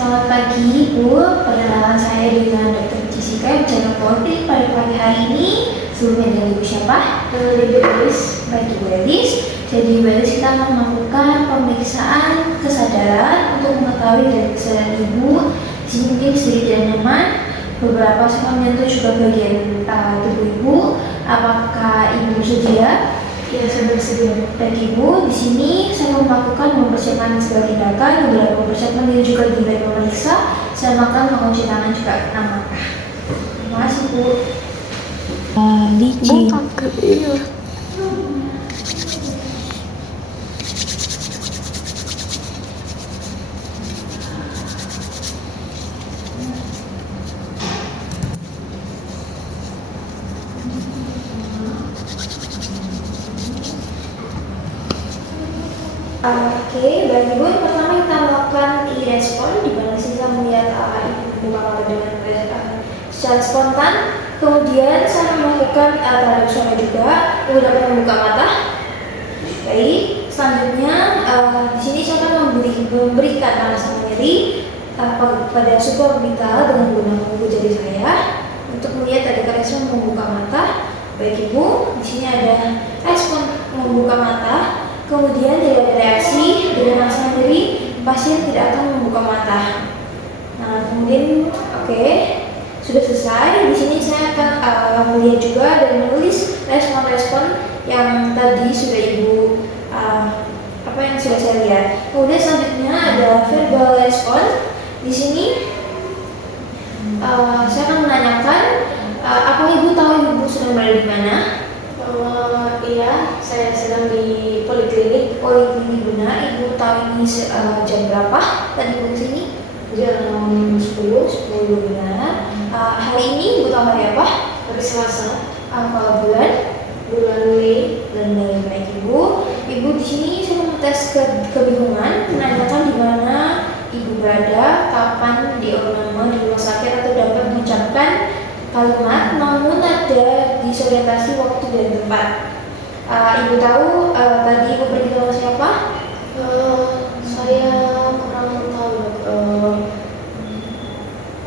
Selamat pagi Ibu, perkenalan saya dengan Dr. Jessica Bicara Polri pada pagi hari ini. Sebelumnya dengan Ibu siapa? Ibu Elis. Baik Ibu Elis. Jadi Ibu Elis kita akan melakukan pemeriksaan kesadaran untuk mengetahui dari kesadaran Ibu. Di sini mungkin sedikit tidak nyaman. Beberapa suka menyentuh juga bagian tubuh Ibu. Apakah Ibu sedia? Ya, saya bersedia. Dan Ibu, di sini saya melakukan mempersiapkan segala tindakan, beberapa mempersiapkan diri juga di bagian memeriksa, saya makan mengunci tangan juga 6 langkah. Terima kasih Bu. Licin. Oke, baik Ibu, pertama kita melakukan e-respon di mana kita melihat Ibu membuka mata dengan secara spontan. Kemudian saya melakukan terhadap suami juga, Ibu dapat membuka mata. Baik, selanjutnya di sini saya akan memberikan alasan nyeri pada suborbital dengan menggunakan buku jari saya untuk melihat ada respon membuka mata. Baik Ibu, di sini ada respon membuka mata. Kemudian tidak ada reaksi dengan rasa nyeri, pasien tidak akan membuka mata. Nah, kemudian sudah selesai. Di sini saya akan melihat juga dan menulis respon-respon yang tadi sudah Ibu yang sudah saya lihat. Kemudian selanjutnya ada verbal respon. Di sini saya akan menanyakan apa Ibu tahu Ibu sedang berada di mana? Iya, saya sedang di poliklinik. Poliklinik benar. Ibu tahu ini jam berapa tadi Ibu kesini? Jam 10 benar. Hari ini Ibu tahu hari apa? hari Selasa. Kalau bulan Mei. Baik Ibu. Ibu di sini saya mengetes kebingungan, menanyakan di mana Ibu berada, kapan di nama di rumah sakit atau dapat mengucapkan kalimat, namun ada disorientasi waktu dan tempat. Ibu tahu tadi Ibu pergi sama siapa? Saya kurang tahu.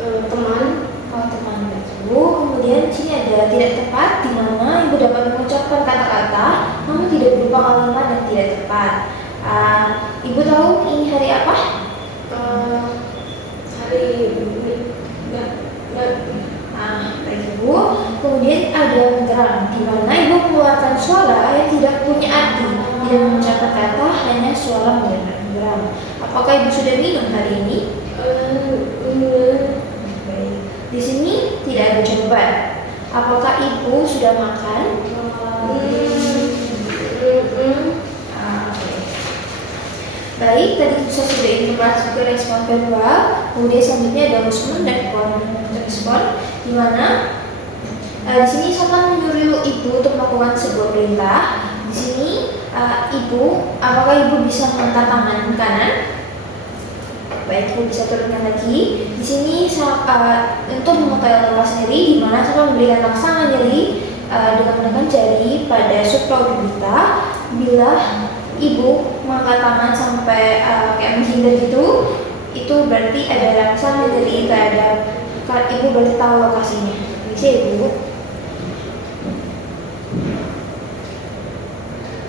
Teman. Teman Ibu. Kemudian di sini ada tidak tepat, di mana Ibu dapat mengucapkan kata-kata, namun tidak berupa kalimat dan tidak tepat. Ibu tahu ini hari apa? Hari Baik Ibu. Kemudian ada geram, di mana Ibu mengeluarkan suara yang tidak punya arti, tidak mengucapkan kata, hanya suara mengeluarkan geram. Apakah Ibu sudah minum hari ini? Baik. Di sini tidak ada jawaban. Apakah Ibu sudah makan? Baik, tadi saya sudah membahas juga respon verbal. Kemudian selanjutnya ada respon dan respon, di mana di sini saya akan menyuruh Ibu untuk melakukan sebuah perintah. Di sini apakah Ibu bisa mengangkat tangan kanan? Baik, Ibu bisa turunkan lagi. Di sini untuk mengetahui lepas nyeri, di mana saya memberikan rangsangan nyeri dengan menekan jari pada supraorbital. Bila Ibu mengangkat tangan sampai kayak menghindar gitu, itu berarti ada rangsangan nyeri terhadap Ibu berarti tahu lokasinya. Bisa Ibu.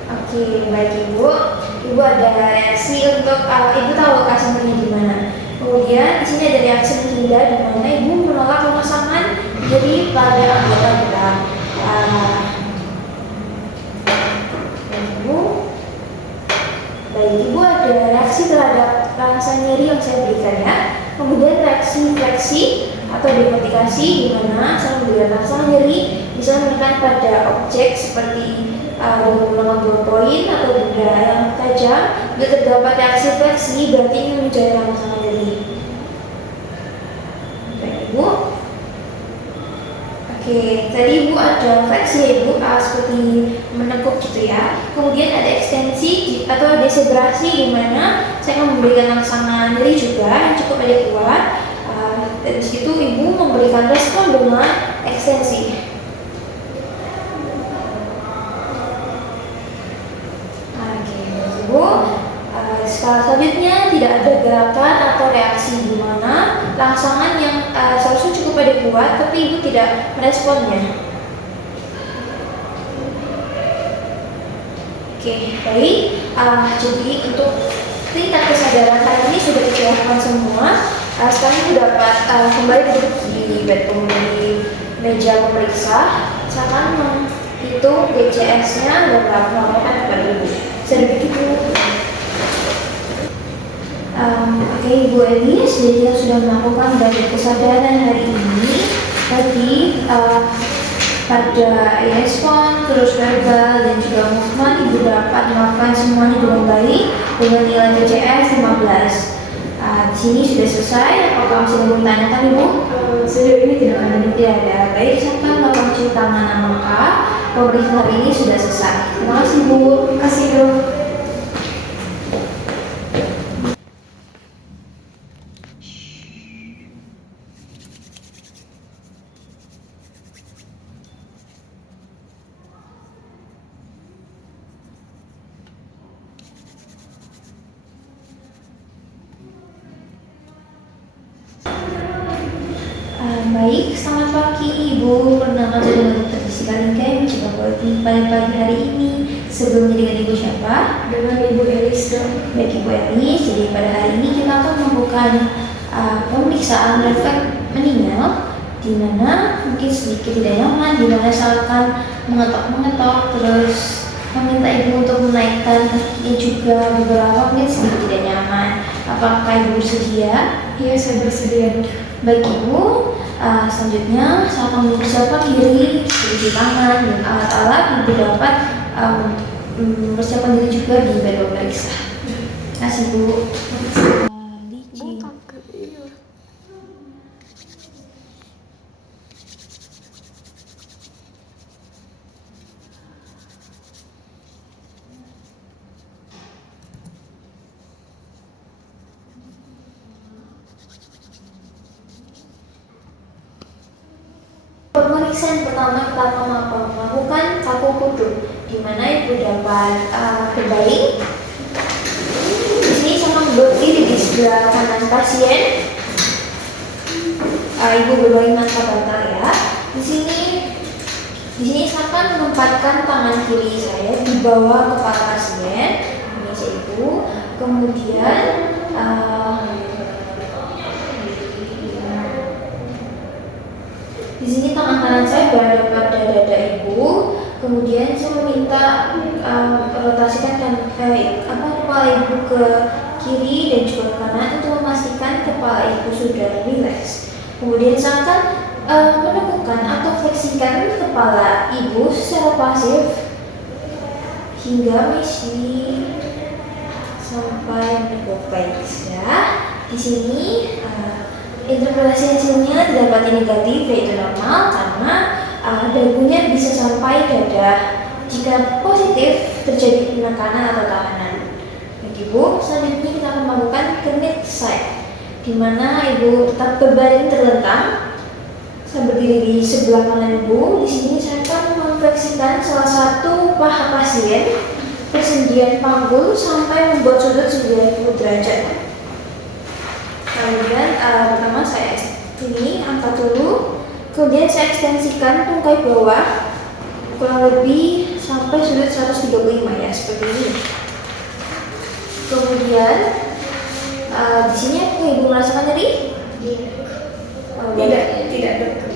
Oke, baik Ibu. Ibu ada reaksi untuk Ibu tahu lokasinya di mana. Kemudian di sini ada reaksi menghindar, di mana Ibu menolak rangsangan nyeri pada anggota kita. Baik Ibu ada reaksi terhadap rasa nyeri yang saya berikan ya. Kemudian reaksi fleksi atau dekortikasi, di mana saya memberikan rasa nyeri bisa menekan pada objek seperti dengan ballpoint atau benda yang tajam. Bila terdapat reaksi fleksi berarti ini menjadi rasa nyeri. Baik Ibu. Oke, tadi Ibu ada fleksi ya Ibu, seperti menekuk gitu ya. Kemudian ada ekstensi atau desebrasi, di mana saya akan memberikan rangsangan nyeri juga yang cukup ada kuat. Dari situ Ibu memberikan respon dengan ekstensi. Oke, Ibu. Selanjutnya tidak ada gerakan atau reaksi, di mana rangsangan yang seharusnya cukup adekuat tapi ibu tidak meresponnya. Oke, baik. Jadi untuk tingkat kesadaran hari ini sudah dijelaskan semua. Sekarang ibu dapat kembali duduk di meja pemeriksa. Silakan menghitung DCS-nya dan melaporkan kepada ibu. Saya begitu. Oke, Ibu Elis, jadi sudah melakukan dari kesadaran hari ini. Tadi pada respon, terus verbal dan juga movement, Ibu dapat melakukan semuanya dengan baik dengan nilai DCS 15. Di sini sudah selesai. Apakah masih ada yang ditanyakan, Ibu? Sejauh ini tidak ada. Tidak ada. Baik, silakan melakukan cuci tangan. Maka pemeriksaan hari ini sudah selesai. Terima kasih, Bu. Terima kasih, Dok. Baik, selamat pagi Ibu. Perkenalkan saya dengan Dr. Jessica Lingkai, mencoba politik pada pagi hari ini. Sebelumnya dengan Ibu siapa? Dengan Ibu Elis, Dok. Baik, Ibu Elis. Jadi pada hari ini kita akan melakukan pemeriksaan refleks meninggal, di mana mungkin sedikit tidak nyaman, di mana saya akan mengetok-mengetok, terus meminta Ibu untuk menaikkan kakinya juga beberapa menit sedikit tidak nyaman. Apakah Ibu bersedia? Iya, saya bersedia, Dok. Baik Ibu, selanjutnya saya akan mempersiapkan diri cuci tangan dan alat-alat. Ibu dapat mempersiapkan diri juga di bed pemeriksa. Terima kasih Bu. Pemeriksaan pertama kita akan melakukan kaku kuduk, di mana Ibu dapat berbaring. Di sini sama berdiri di sebelah kanan pasien. Ibu berbaring tanpa bantal ya. Di sini saya akan menempatkan tangan kiri saya di bawah kepala pasien, meja Ibu. Kemudian di sini tangan kanan saya berada pada dada Ibu. Kemudian saya meminta rotasikan kepala Ibu ke kiri dan juga ke kanan untuk memastikan kepala Ibu sudah rileks. Kemudian saya akan menegukkan atau fleksikan kepala Ibu secara pasif hingga misi sampai meneguk. Baik, sudah. Di sini interpretasi hasilnya tidak dapat negatif, yaitu normal karena dagunya bisa sampai dada. Jika positif, terjadi penekanan atau tahanan. Baik Ibu, selanjutnya kita akan melakukan knee side, di mana Ibu tetap berbaring terlentang. Saya berdiri di sebelah kanan Ibu. Di sini saya akan memfleksikan salah satu paha pasien, persendian panggul sampai membuat sudut 90 derajat. Kemudian pertama saya ini angkat dulu, kemudian saya ekstensikan tungkai bawah kurang lebih sampai sudut 135 ya, seperti ini. Kemudian di sini apakah Ibu merasakan nyeri? Tidak.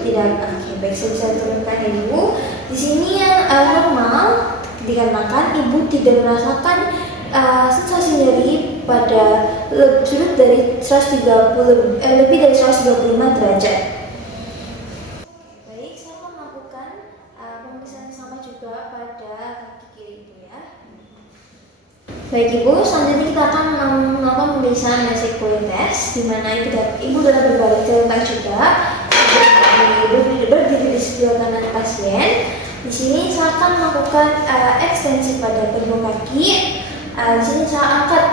Oke, baik, saya bisa turunkan Ibu. Di sini yang normal dikarenakan Ibu tidak merasakan sensasi nyeri pada sudut dari 130 lebih dari 135 derajat. Baik, saya akan melakukan pemeriksaan sama juga pada kaki kiri Ibu ya. Baik Ibu, selanjutnya kita akan melakukan pemeriksaan Nasequoia test, di mana Ibu dapat berbalik terletak juga, berdiri di sebelah kanan pasien. Di sini saya akan melakukan ekstensi pada kedua kaki. Di sini saya akan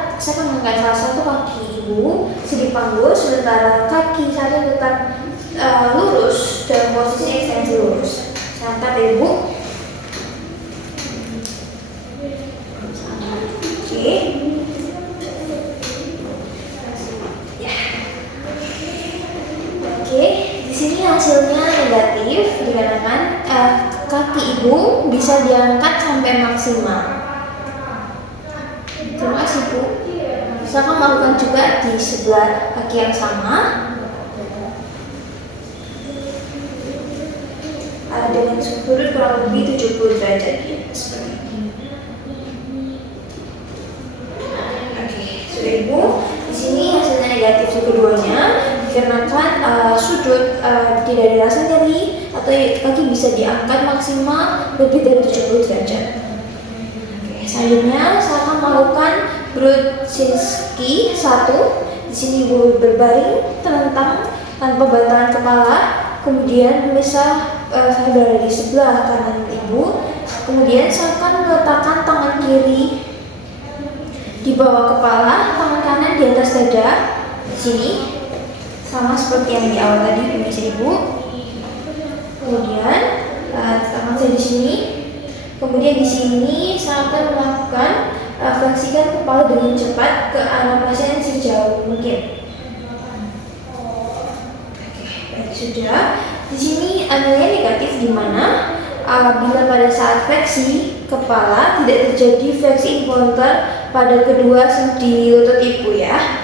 mengangkat salah satu kaki Ibu sedikit panggul, sementara kaki saya tetap lurus dalam posisi ekstensi lurus. Saya angkat Ibu. Oke. hasilnya negatif dikarenakan kaki ibu bisa diangkat sampai maksimal. Terima kasih Bu. Silakan melakukan juga di sebelah kaki yang sama dengan sudut kurang lebih 70 derajat seperti ini. Oke, sudah Ibu. Di sini hasilnya negatif keduanya dikarenakan sudut tidak dirasa nyeri atau kaki bisa diangkat maksimal lebih dari 70 derajat. Oke, selanjutnya silakan melakukan Brudzinski 1. Di sini Ibu berbaring terlentang tanpa bantalan kepala, kemudian misal saya berada di sebelah kanan Ibu. Kemudian silakan meletakkan tangan kiri di bawah kepala, tangan kanan di atas dada. Di sini sama seperti yang di awal tadi, pemirsa Ibu. Kemudian tangan saya di sini. Kemudian di sini saya akan melakukan fleksikan kepala dengan cepat ke arah pasien sejauh mungkin. Oke, baik sudah. Di sini nilai negatif di mana bila pada saat fleksi kepala tidak terjadi fleksi involuntar pada kedua sendi lutut Ibu ya.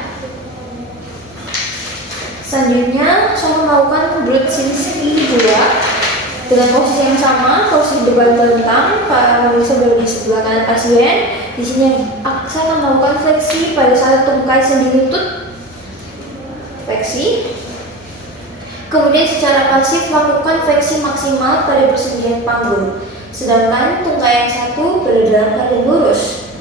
Selanjutnya saya melakukan Brudzinski 2 dengan posisi yang sama, posisi berbaring telentang, bisa berada di sebelah kanan pasien. Di sini saya akan melakukan fleksi pada saat tungkai sendi lutut, fleksi. Kemudian secara pasif lakukan fleksi maksimal pada persendian panggul, sedangkan tungkai yang satu berada dalam keadaan lurus.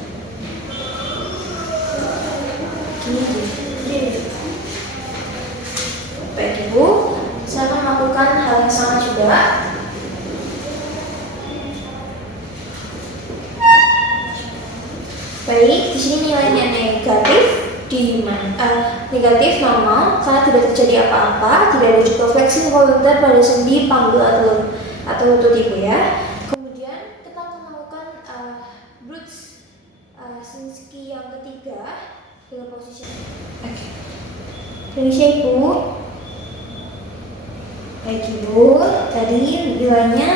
Baik Ibu, saya akan melakukan hal yang sama juga. Baik, di sini nilainya negatif, negatif normal karena tidak terjadi apa-apa, tidak ada juga fleksi involuntar pada sendi panggul atau lutut Ibu ya. Kemudian kita akan melakukan Brudzinski yang ketiga dengan posisi. Oke. Permisi Ibu. Baik Ibu, tadi nilainya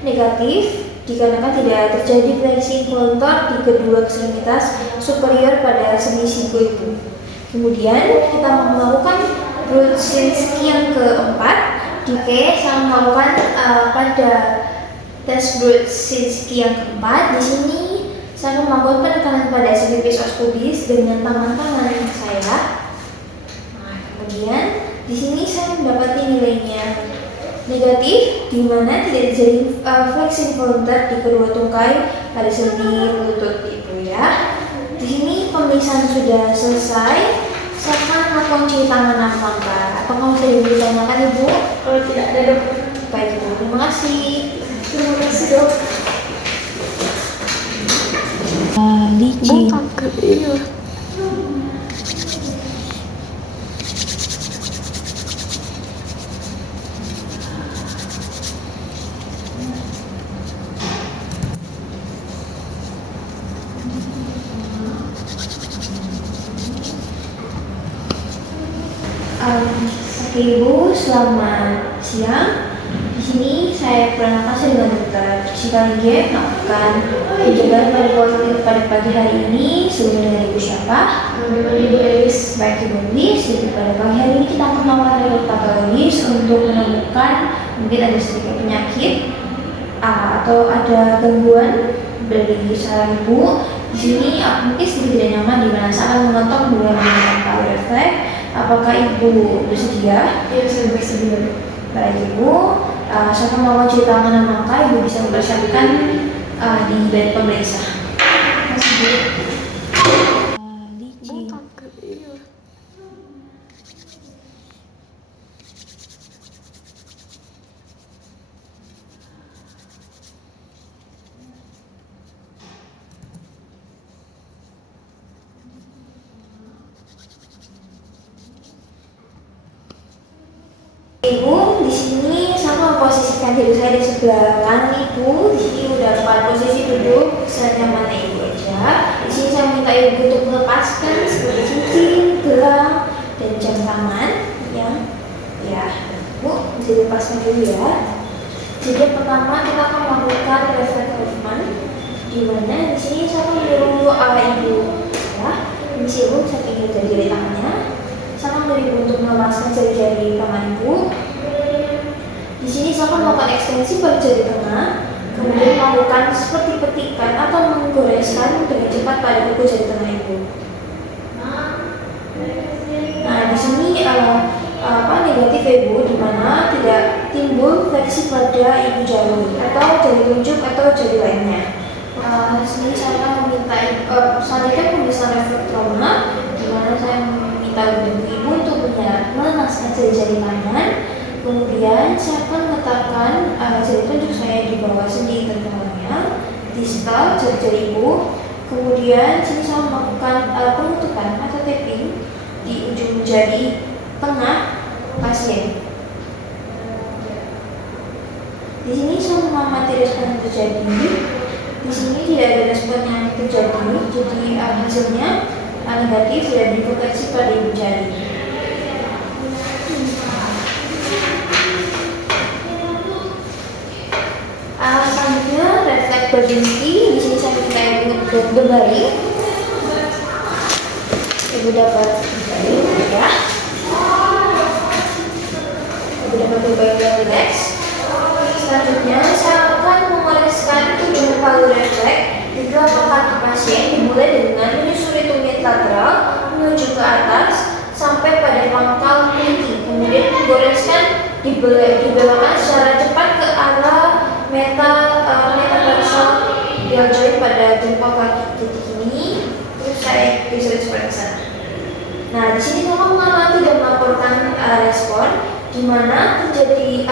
negatif dikarenakan tidak terjadi fleksi involuntar di kedua ekstremitas superior pada sendi siku Ibu. Kemudian kita melakukan Brudzinski yang keempat. Saya melakukan pada tes Brudzinski yang keempat. Di sini saya melakukan penekanan pada pelvis oskubis dengan tangan kanan saya. Nah, kemudian di sini saya mendapati nilainya negatif, di mana tidak terjadi fleksi involuntar di kedua tungkai pada sendi lutut Ibu ya. Di sini pemeriksaan sudah selesai. Saya akan melakukan cuci tangan 6 langkah. Apakah masih ada yang ditanyakan Ibu? Kalau tidak ada Dok. Baik Ibu, terima kasih. Terima kasih Dok. Licin. Iya. Oke Ibu, selamat siang. Di sini saya kasih dengan Dr. Jessica Lige melakukan penjagaan pada politik pada pagi hari ini. Sebelumnya dengan Ibu siapa? Dengan Ibu Elis. Baik Ibu Elis, jadi pada pagi hari ini kita akan melakukan rekod patologis untuk menemukan mungkin ada sedikit penyakit atau ada gangguan dari saraf Ibu. Di sini mungkin sedikit tidak nyaman di mana saya akan mengetok dengan menggunakan power reflect. Apakah Ibu bersedia? Iya, saya bersedia. Baik Ibu, saya akan melakukan cuci tangan 6 langkah. Ibu bisa mempersiapkan di bed pemeriksa. Terima kasih Bu. Licin. Ibu, di sini saya memposisikan diri saya di sebelah kanan Ibu. Di sini udah pada posisi duduk senyaman Ibu aja. Di sini saya minta Ibu untuk melepaskan seperti cincin, gelang, dan jam tangan yang ya Bu. jadi lepasnya dulu ya. Jadi yang pertama kita akan melakukan refleks Hoffman, di mana di sini saya menyuruh ibu ya, ini si ibu saya tinggal jari tangannya, saya memberi ibu untuk melepaskan jari-jari tangan ibu. Di sini saya akan melakukan ekstensi pada jari tengah, kemudian melakukan seperti petikan atau menggoreskan dengan cepat pada kuku jari tengah ibu. Nah, di sini negatif ibu, di mana tidak timbul fleksi pada ibu jari atau jari tunjuk atau jari lainnya. Di sini saya akan meminta selanjutnya pemeriksaan refleks trauma, di mana saya meminta ibu untuk melenaskan jari-jari tangan. Kemudian saya akan meletakkan jari tunjuk saya di bawah sendi tengkoraknya, distal jari-jari ibu. Kemudian sini saya melakukan penutupan atau tapping di ujung jari tengah pasien. Di sini saya mengamati respon yang terjadi. Di sini tidak ada respon yang terjadi, jadi hasilnya negatif, tidak diinfeksi pada ibu jari. Selanjutnya refleks berhenti. Di sini saya minta ibu untuk berbaring. Ibu dapat berbaring ya. Ibu dapat berbaring dan relax. Selanjutnya saya akan mengoleskan ujung palu refleks di telapak kaki pasien, dimulai dengan menyusuri tumit lateral menuju ke atas sampai pada pangkal kelingking, kemudian menggoreskan di belakang secara cepat ke arah metatarsal yang join pada jempol kaki titik ini. Terus saya bisa seperti sana. Nah, di sini kamu mengamati dan melaporkan respon, di mana terjadi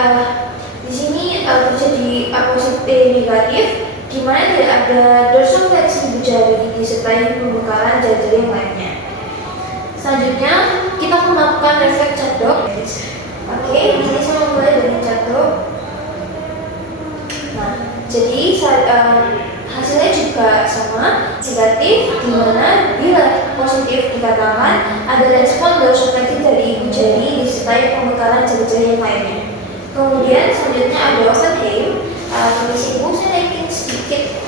di sini terjadi positif negatif, di mana tidak ada dorsofleksi ibu jari disertai pembekalan jari-jari yang lainnya. Selanjutnya kita akan melakukan refleks cadok. Oke, di sini saya mulai dengan cadok. Nah, jadi hasilnya juga sama, negatif, di mana bila positif dikatakan ada respon dorsofleksi dari ibu jari disertai pembekalan jari-jari yang lainnya. Kemudian selanjutnya ada overhang. Kondisi ibu saya naikin sedikit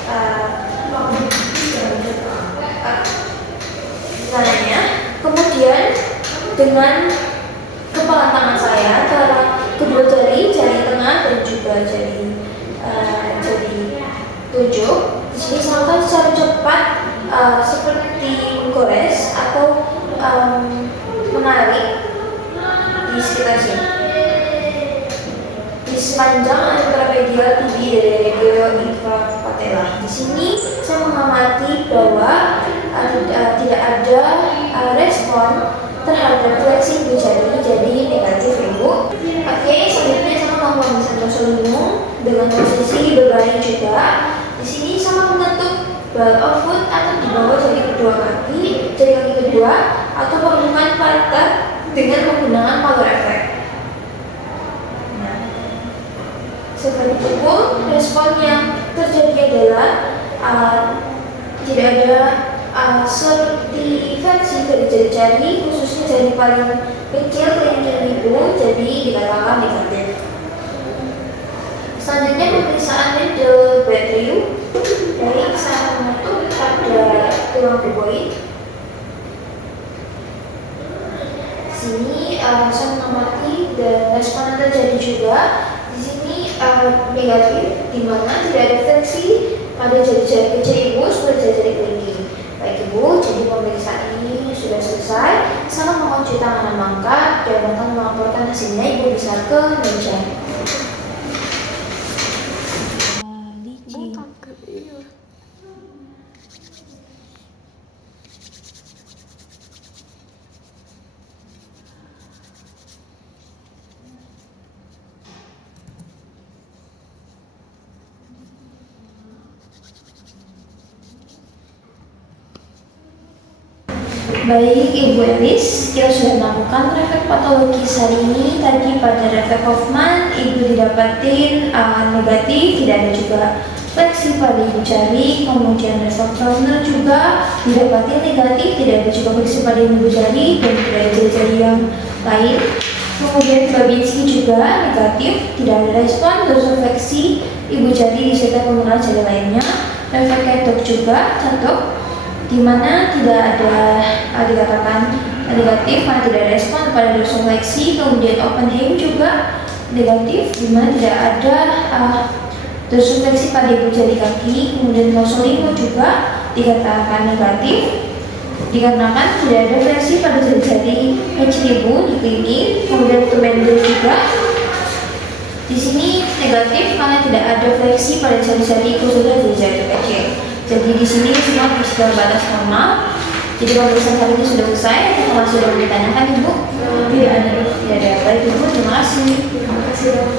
tangannya. Kemudian dengan kepala tangan saya antara kedua jari tengah dan juga jari tunjuk. Di sini saya akan secara cepat seperti menggores atau menarik di sekitar sini. Di sepanjang anteromedial tinggi dari regio infrapatella. Di sini saya mengamati bahwa tidak ada respon terhadap fleksi ibu jari, jadi negatif ibu. Oke, selanjutnya saya melakukan sentuh lindung dengan posisi berbaring juga. Di sini sama mengetuk ball of foot atau di bawah jari kedua kaki, jari kaki kedua atau permukaan pantat dengan menggunakan palu refleks. Setelah dipukul, respon yang terjadi adalah tidak ada sertifiksi dari jari-jari, khususnya jari paling kecil kelingking ibu, jadi dikatakan negatif. Selanjutnya pemeriksaan middle battery. Baik, saya mengetuk pada tulang kuboid. Sini saya mengamati dan respon yang terjadi juga. Di sini negatif, di mana tidak ada fleksi pada jari-jari kecil ibu seperti jari-jari kelingking. Baik ibu, jadi pemeriksaan ini sudah selesai. Saya mohon cuci tangan dan lengkap dan akan melaporkan hasilnya. Ibu bisa ke meja. Baik Ibu Elis, kita sudah melakukan refleks patologis hari ini. Tadi pada refleks Hoffman, Ibu didapatin negatif, tidak ada juga fleksi pada ibu jari. Kemudian refleks Trauner juga didapatin negatif, tidak ada juga fleksi pada ibu jari dan tidak ada jari yang lain. Kemudian Babinski juga negatif, tidak ada respon, dorsofleksi ibu jari disertai penggunaan jari lainnya. Refleks ketok juga jatuh, di mana tidak ada dikatakan negatif karena tidak ada respon pada dorsofleksi. Kemudian Oppenheim juga negatif, di mana tidak ada dorsofleksi pada ibu jari kaki. Kemudian Rosolino juga dikatakan negatif dikarenakan tidak ada fleksi pada jari-jari kecil ibu di klinik. Kemudian untuk Mendel juga di sini negatif karena tidak ada fleksi pada jari-jari khususnya jari-jari kecil. Jadi di sini semua masih dalam batas normal. Jadi pemeriksaan kali ini sudah selesai. Apakah masih ada yang ditanyakan ibu? Tidak ada. Tidak ada. Baik ibu, terima kasih. Terima kasih dok.